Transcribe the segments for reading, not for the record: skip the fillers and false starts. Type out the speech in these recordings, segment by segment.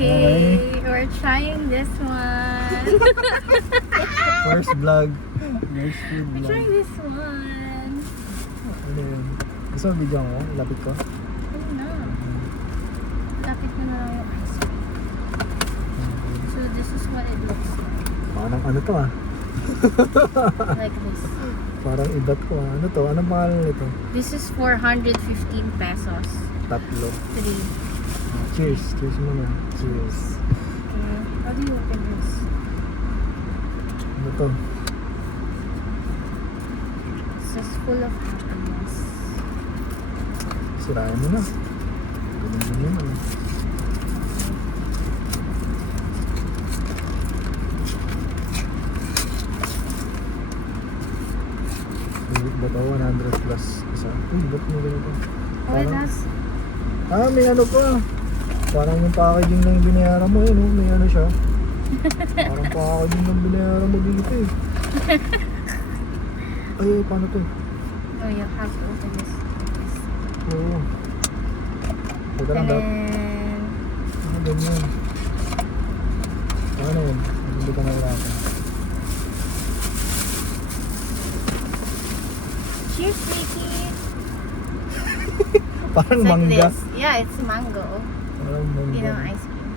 Okay, we're trying this one. First vlog. First food We're vlog. trying this one. Ano yun? Gusto mo video ko? Lapit ko? Ayun na. Lapit mo na lang yung ice cream. So this is what it looks like. Parang ano to ah. Like this. Parang ibat ko ah. Ano to? Anong pangalan nito? This is 415 pesos. Tatlo. 3. Cheers. Cheers muna. Cheers. Okay. How do you open this? Ano to? It's just full of happiness. Sirayan mo na. Ganun naman. Sulit ba to? 100 plus isa. Uy, ba't mo ganito? Oh, it has... May ano pa. Parang yung packaging ng binayaran mo yun, may ano siya. Parang packaging ng binayaran mo dito eh. Ay, paano to? Oh, you have to open this. Oo. Huwag lang And dapat. then... Ano ganyan? Ano yun? Hindi ka nahirapan. Cheers, Mickey! Parang It's like mangga. this. Yeah, it's mango. Parang mangga. You know, ice cream.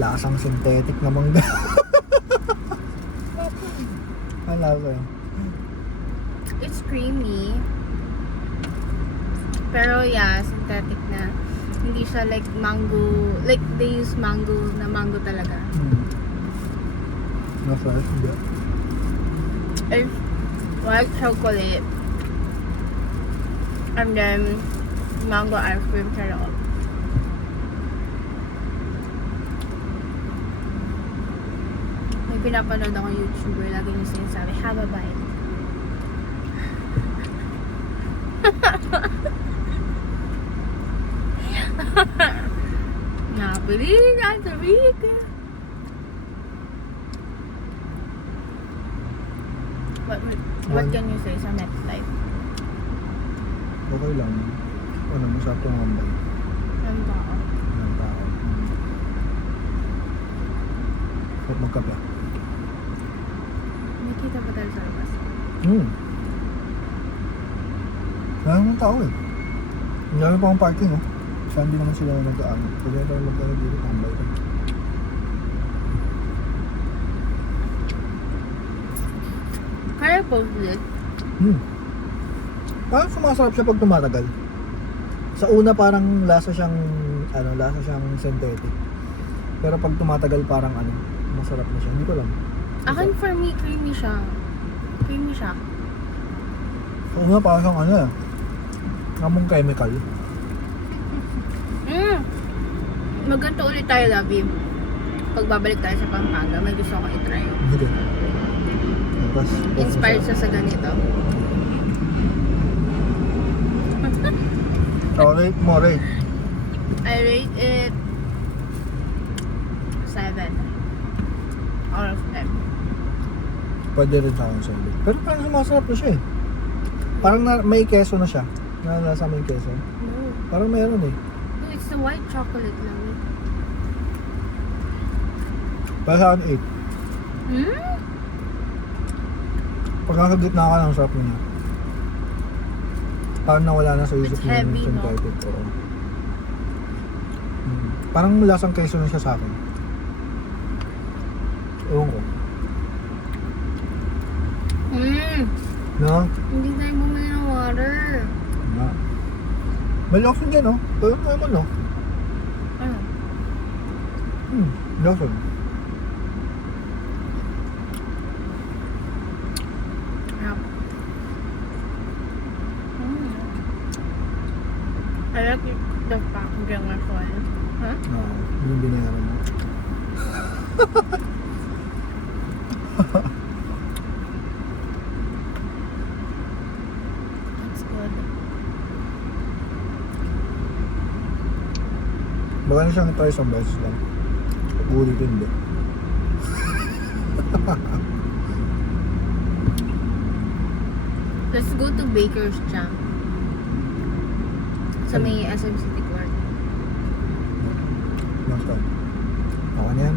Lasang synthetic na mangga. Ano lasa yun? It's creamy. Pero yeah, synthetic na. Hindi siya like mango. Like they use mango na mango talaga. Nasa hindi. It's white chocolate. And then mango ice cream sa loob. May pinapanood ako YouTuber, lagi niya sinasabi, have a bite. Napoli, Costa Rica. What can you say sa MetLife? Okay lang. Ano, masarap yung ambay. Ano ba ako? Ng tao. Huwag magkape. May kita ba tayo sa labas? Wala naman tao eh. Ang dami pa akong parking oh. Saan din naman sila nag-ano. Pwede na tayo magkano dito, tambay ka. Kaya post it? Parang sumasarap siya pag tumatagal. Sa una parang lasa siyang synthetic. Pero pag tumatagal parang masarap na siya. Hindi ko alam. Akin for me, creamy siya. Creamy siya. Sa una parang siyang among chemical. Magganto ulit tayo, Labi. Pag babalik tayo sa Pampanga, may gusto akong itry. Hindi. Tapos, Inspired siya sa ganito. Rate mo, rate. I rate it 7 out of 10. Pwede rin sa akin sa ulit. Pero parang sumasarap na siya eh. Parang may keso na siya. Nalasa mo yung keso. No. Parang mayroon eh. No, it's the white chocolate lang. Para sa akin 8. Pag nasa gitna ka lang, sarap mo niya. Parang nawala na sa isip It's mo heavy, yung no? synthetic. Oo. Parang lasang keso na siya sa akin. Ewan ko. No? Hindi tayo bumili ng water. Na. May lotion dyan oh. Pero naman no? Ano? Lotion. I like the packaging as well. Huh? Oo. Yung binayaran mo. That's good. Baka na siyang try isang beses lang. Ulitin hindi. Let's go to Baker's Jam. Sa may SM City Court. Basta. Okay na yan.